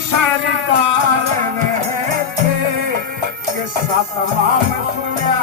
सरकार रहते के सतमा में सुना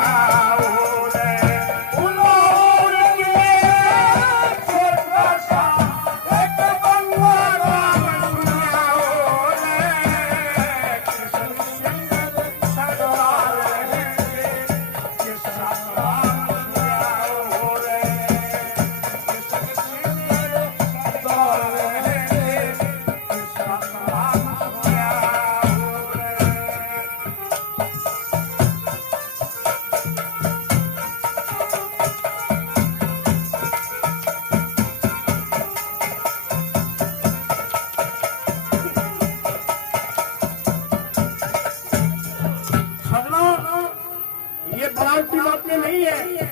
नहीं है।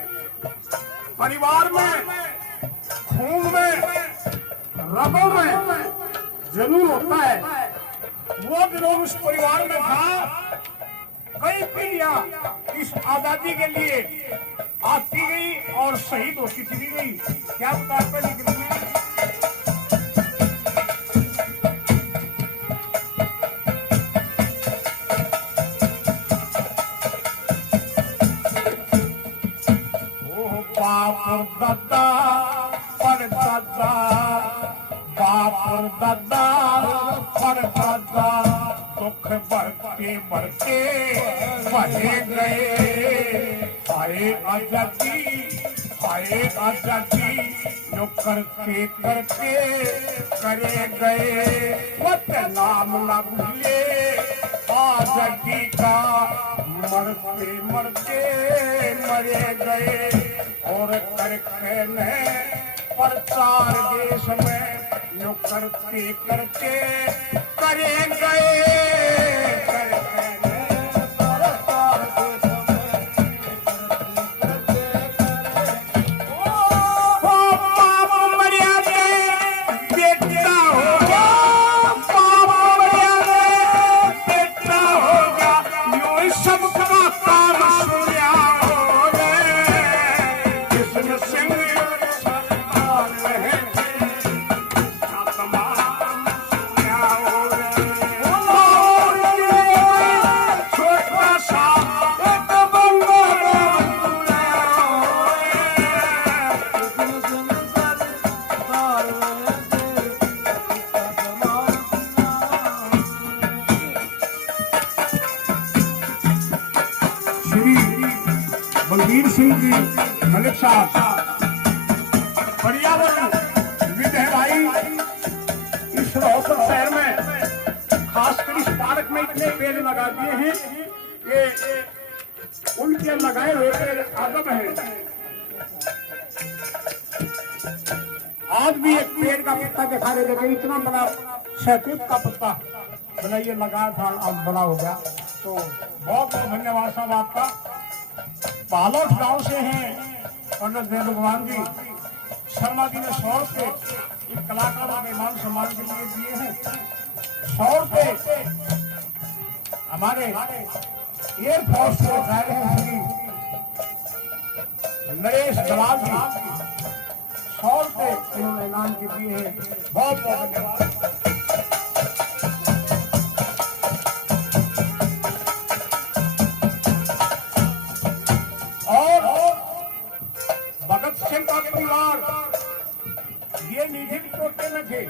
परिवार में, खून में, रगों में जरूर होता है। वो दिनों उस परिवार में था, कई पीढ़ियां इस आजादी के लिए आती गई और शहीद होती चली गई। क्या बता पहले बाप दादा पर दादा, बाप दादा पर दादा, दुख बढ़ते बढ़ते बढ़े गए। हाय आजादी, हाय आजादी, जो करते करते करे गए। मत नाम न भूले आजादी का, मरते मरते मरे गए। और करके ने प्रचार देश में जो करते करते करे गए। करके ने प्रचार देश में बाप मर्यादा बेटा होगा, बाप मर्यादा बेटा होगा, यूं सबका काम सुनिया। बलबीर सिंह जी मलिक साहब पर्यावरण विद है भाई। इस रोहतक शहर में खासकर इस पार्क में इतने पेड़ लगा दिए हैं कि उनके लगाए हुए पेड़ आदम है। आज भी एक पेड़ का पत्ता दिखा रहे थे, इतना बड़ा शहतूत का पत्ता बना ये लगा था, अब बड़ा हो गया। तो बहुत बहुत धन्यवाद साहब आपका। पालोट गांव से हैं पंडित देव भगवान जी शर्मा जी ने 100 रुपए एक कलाकारों के मान सम्मान के लिए दिए हैं। 100 रुपए हमारे एयरफोर्स से आए हैं श्री नरेश दलाल जी, 100 रुपए इन्होंने इनाम के दिए हैं। बहुत बहुत धन्यवाद। ये निधि टोटे में थे,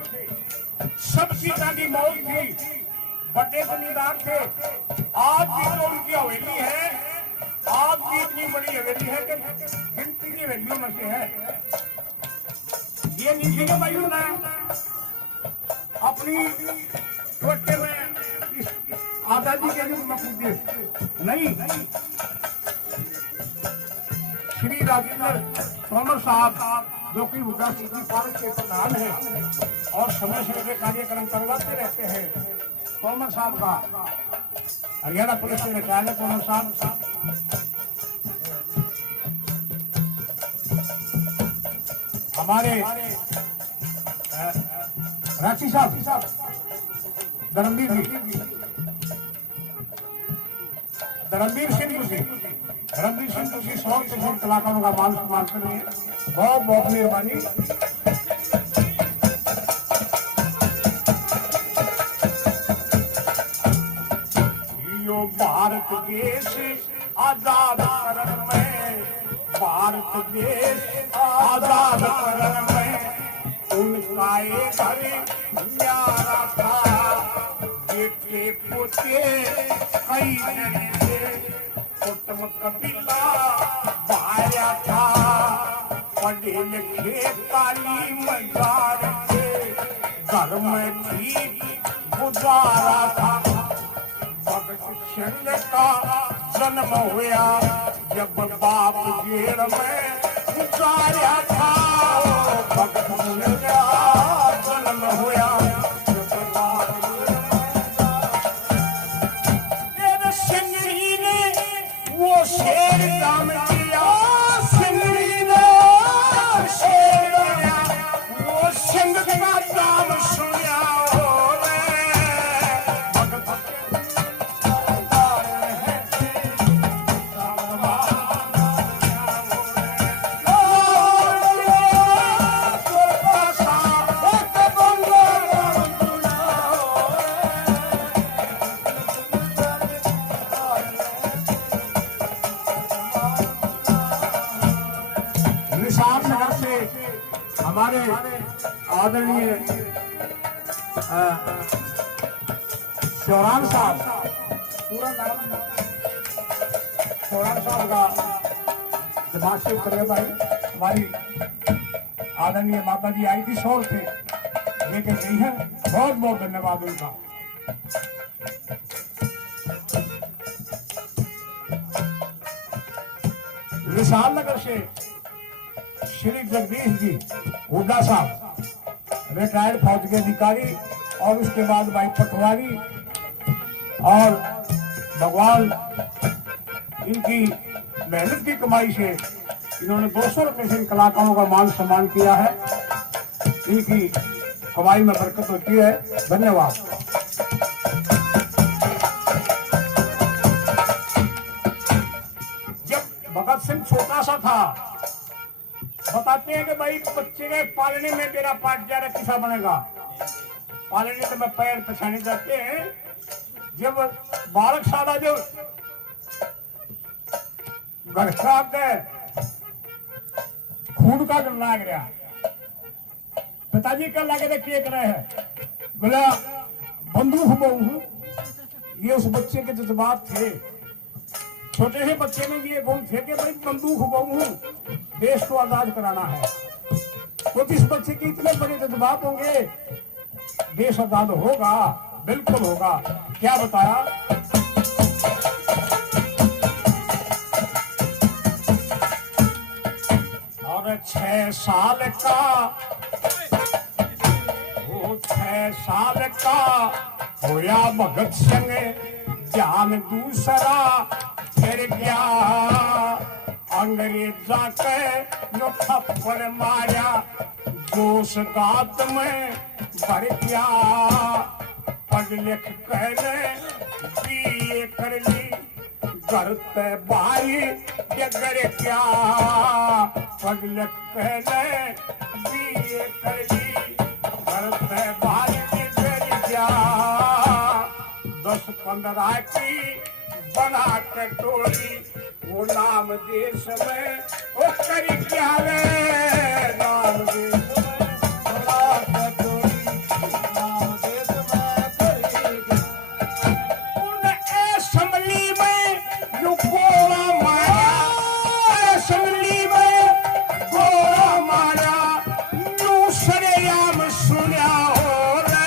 सब सीता की मौत थी, बड़े जमींदार थे। आज भी तो उनकी हवेली है, आज भी इतनी बड़ी हवेली है कि गिनती की हवेलियों में से है। ये निधि के भाइयों ने अपनी टोटे में इस आजादी के लिए मकूदे नहीं, श्री राजेंद्र तोमर साहब जो कि विकास पार्क के प्रधान हैं और समय समय पे कार्यक्रम करवाते रहते हैं। तोमर साहब का हरियाणा पुलिस ने निकाला है। तोमर साहब हमारे रांची साहब धर्मवीर सिंह जी, धर्मवीर सिंह जी 100 कलाकारों का मान सम्मान कर रहे हैं। बहुत बहुत मेहरबानी। भारत देश आजाद करन में, भारत देश आजाद करन में उनका ये घर न्यारा था। बेटे पोते कई जने कुटुंब कबीला बाया था। पढ़े लिखे तालीम दार थे, घर में ठीक गुजारा था। भगत सिंह का जन्म हुआ जब बाप जेल में गुजारा था। भगत सिंह का जन्म हुआ जब बाप सिंह जी ने वो शेर काम किया। सिंह ने शेर वो सिंह का नाम सुनिया। नगर से हमारे आदरणीय शौरान साहब, पूरा नाम शौरान साहब का दिमाग से कर भाई, हमारी आदरणीय माता जी आई थी 100 रुपये लेके गई है। बहुत बहुत धन्यवाद उनका। विशाल नगर से श्री जगदीश जी हुड्डा साहब, रिटायर्ड फौज के अधिकारी, और उसके बाद भाई पटवारी, और भगवान इनकी मेहनत की कमाई से इन्होंने 200 रुपए से इन कलाकारों का मान सम्मान किया है। इनकी कमाई में बरकत होती है। धन्यवाद। जब भगत सिंह छोटा सा था, बताते हैं कि भाई बच्चे ने पालने में मेरा पाठशाला किसा बनेगा। पालने तो मैं पैर पछाने जाते हैं। जब बालक सादा जो घर का खून का लाग रहा, पिताजी क्या लगे थे केक रहे हैं, बोला बंदूक बहू हूं। ये उस बच्चे के जज्बात थे। छोटे से बच्चे में ये गुण थे कि भाई बंदूक बहू हूं, देश को आजाद कराना है। तो जिस बच्चे के इतने बड़े जज्बात होंगे, देश आजाद होगा, बिल्कुल होगा। क्या बताया? और 6 साल का, वो 6 साल का होया भगत सिंह, जान दूसरा फिर गया। अंग्रेजा के जो थप्पड़ मारा, जोश गात में भर गया। पढ़ लिख कर बीए कर ली, घर पे भाई जगर क्या। पढ़ लिख कर बीए कर ली, घर पे भाई जगर क्या। 10-15 की बना के टोली, वो नाम देश में वो करी क्या रे। नाम देश में बना के टोली, नाम देश में करी क्या। उन असेंबली में जो गोला मारा, असेंबली में गोला मारा, यूं सरेआम सुना हो रे।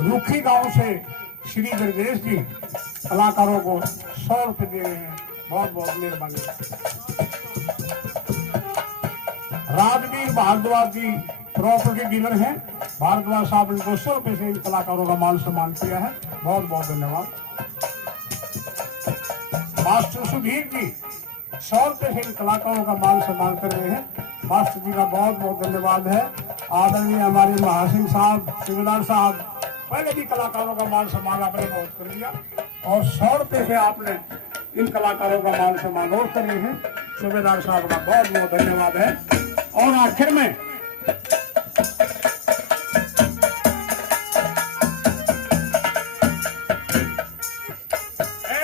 रुखी गांव से श्री जगदीश जी कलाकारों को 100 रुपए दे रहे हैं। बहुत बहुत मेहरबानी। राजवीर भारद्वाज जी प्रॉपर्टी डीलर हैं। भारद्वाज साहब ने 200 रुपए से इन कलाकारों का मान सम्मान किया है। बहुत बहुत धन्यवाद। मास्टर सुधीर जी 100 रुपए से इन कलाकारों का मान सम्मान कर रहे हैं। मास्टर जी का बहुत बहुत धन्यवाद है। आदरणीय हमारे महासिंह साहब, सूबेदार साहब, पहले भी कलाकारों का मान सम्मान आपने बहुत कर दिया और 100 रुपये से आपने इन कलाकारों का मान सम्मान और करे हैं। सूबेदार साहब का बहुत बहुत धन्यवाद है। और आखिर में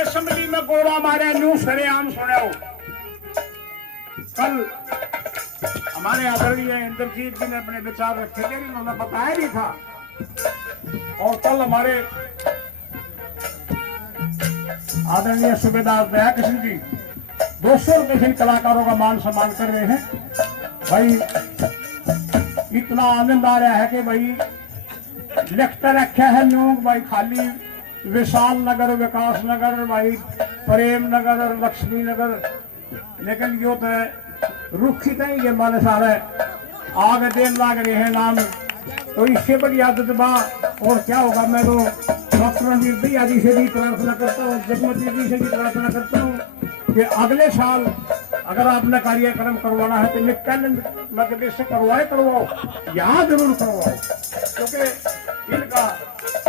असेंबली में गोरा मारे न्यू सरेआम सुने हो। कल हमारे आदरणीय इंद्रजीत जी ने अपने विचार रखे थे, उन्होंने बताया भी था। और कल हमारे आदरणीय सूबेदार दया कृष्ण जी 200 रुपये से कलाकारों का मान सम्मान कर रहे हैं। भाई इतना आनंद आ रहा है कि भाई लिखते रखे है लोग भाई खाली विशाल नगर, विकास नगर, भाई प्रेम नगर और लक्ष्मी नगर, लेकिन यो तो रुखी तय ये मन सारे आगे देन लाग रहे हैं नाम। तो इससे बड़ी आदत बा और क्या होगा। मैं तो डॉक्टर निर्दया जी से भी प्रार्थना करता हूँ, जगमती जी से भी प्रार्थना करता हूँ कि अगले साल अगर आपने कार्यक्रम करवाना है तो निकल मध्य से करवाओ, यहाँ जरूर करवाओ, क्योंकि इनका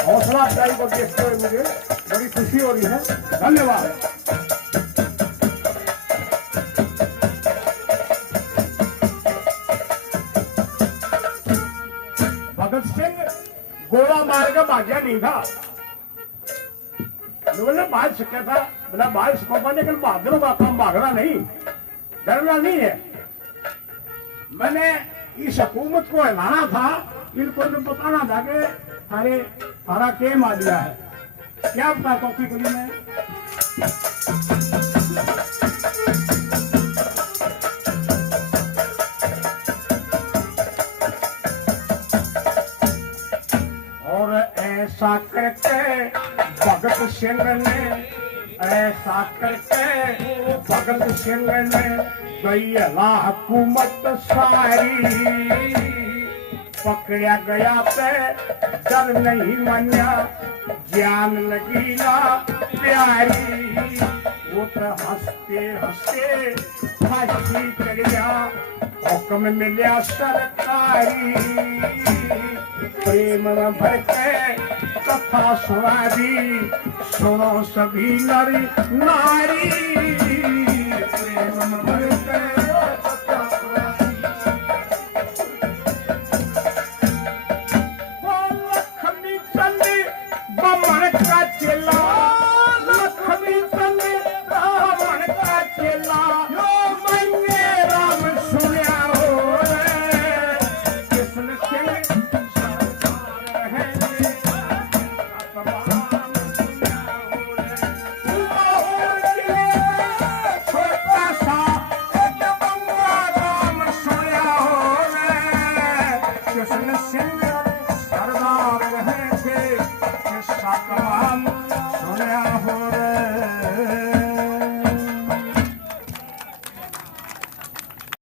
हौसला अफजाई को देखते हुए मुझे बड़ी खुशी हो रही है। धन्यवाद। भगत सिंह गोला मार का भाग्या नहीं था। लोगों ने बाहर सीखा था, बोला बाहर सीखा, लेकिन बहादुरों का काम भागना नहीं, डरना नहीं है। मैंने इस हुकूमत को हिलाना था, इनको जो बताना था कि हमारा के मार दिया है, क्या पता कॉफी गली में ऐसा करके भगत सिंह ने, ऐसा करके भगत सिंह ने गैला हुकूमत सारी, पकड़ा गया पे डर नहीं मनिया, जान लगी ना प्यारी। वो तो हंसते हंसते फांसी चढ़ गया, हुक्म मिला सरकारी, प्रेम में भर के कथा सुना दी, सुनो सभी नर नारी, प्रेम में भर के कथा सुना दी। वो लक्ष्मी चंद बमन का चेला, लक्ष्मी चंद बमन का चेला, यो मैंने राम सुनिया हो कृष्ण सिंह सरदार रहे थे,